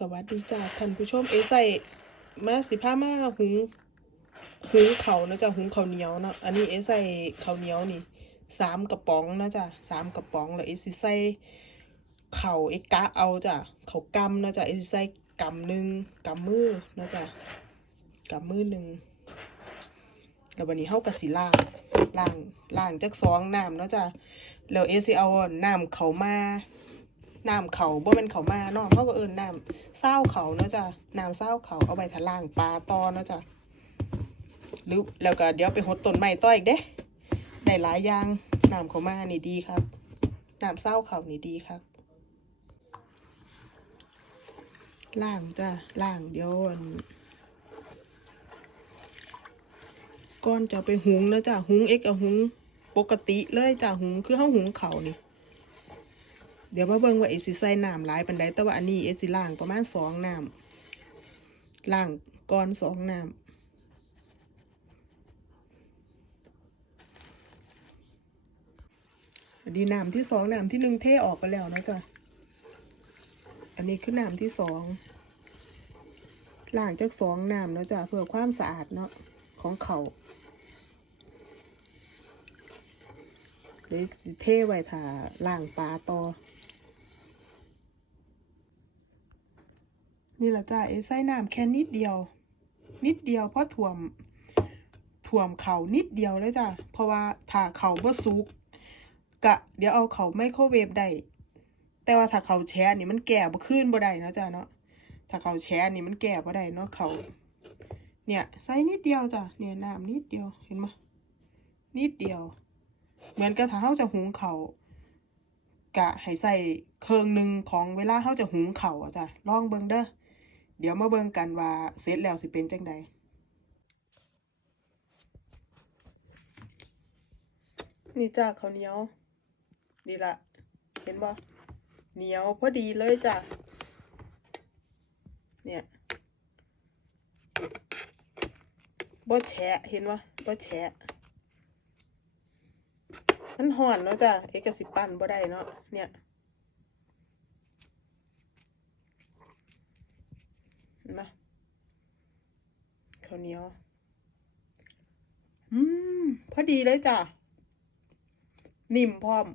สวัสดีจ้าท่านผู้ชมเอใส่มาสิพามาหุงหุงเขานะจ๊ะหุงข้าวเหนียวเนาะอันนี้เอใส่ข้าวเหนียวนี่สามกระป๋องนะจ๊ะสามกระป๋องแล้วเอสิใส่เข่าเอกะเอาจ้ะเขากำนะจ๊ะเอสิใส่กำหนึ่งกำมือนะจ๊ะกำมือหนึ่งแล้ววันนี้เฮากะสิล่างล่างล่างจักสองน้ำเนาะจ้ะแล้วเอสิเอาน้ำเขามา น้ำเขาบ่เป็นเขามาเนาะเขาก็เอิ้นน้ำเศร้าเขาเนาะจ้ะน้ำเศร้าเขาเอาไปทะล่างปลาตอเนาะจ้ะหรือแล้วก็เดี๋ยวไปหดต้นไม้ต่ออีกเด้ได้หลายอย่างน้ำเขามานี่ดีครับน้ำเศร้าเขานี่ดีครับล่างจ้ะล่างเดี๋ยวอันก่อนจะไปหุงเนาะจ้ะหุงเอ็กเอาหุงปกติเลยจ้ะหุงคือเฮาหุงเขานี่ เดี๋ยวมาเบิ่งว่าเอซิใส่น้ำหลายปันใดแต่ว่าอันนี้เอซิล่างประมาณสองน้ำล่างก้อนสองน้ำอันนี้น้ำที่สองน้ำที่หนึ่งเทออกไปแล้วนะจ๊ะ อันนี้คือน้ำที่สองล่างจากสองน้ำนะจ๊ะเพื่อความสะอาดเนาะของเขาหรือสิเทไว้ถ้าล่างปลาต่อ นี่แหละจ้าเอใส่น้ำแค่นิดเดียว นิดเดียวเพราะถ่วม ถ่วมเขานิดเดียวเลยจ้ะเพราะว่าถ้าเขาบ่สุกกะ เดี๋ยวเอาเขาไมโครเวฟได้แต่ว่าถ้าเขาแช่นี่มันแก่บ่ขึ้นบ่ได้นะจ้ะเนาะถ้าเขาแช่นี่มันแก่บ่ได้เนาะเขาเนี่ยใส่นิดเดียวจ้ะเนี่ยน้ำนิดเดียวเห็นไหมนิดเดียว เหมือนกับถ้าเราจะหุงเขากะให้ใส่เครื่องหนึ่งของเวลาเราจะหุงเขาวอะจ้ะลองเบิ่งเด้อ เดี๋ยวมาเบิ่งกันว่าเสร็จแล้วสิเป็นจังใดนี่จ้าข้าวเหนียวนี่ละเห็นบ่เหนียวพอดีเลยจ้ะเนี่ยบ่แฉะเห็นบ่บ่แฉะมันห่อนเนาะจ้ะเอกสิปั้นบ่ได้เนาะเนี่ย เห็นไหมข้าวเหนียว อืม พอดีเลยจ้ะ นิ่มพร้อม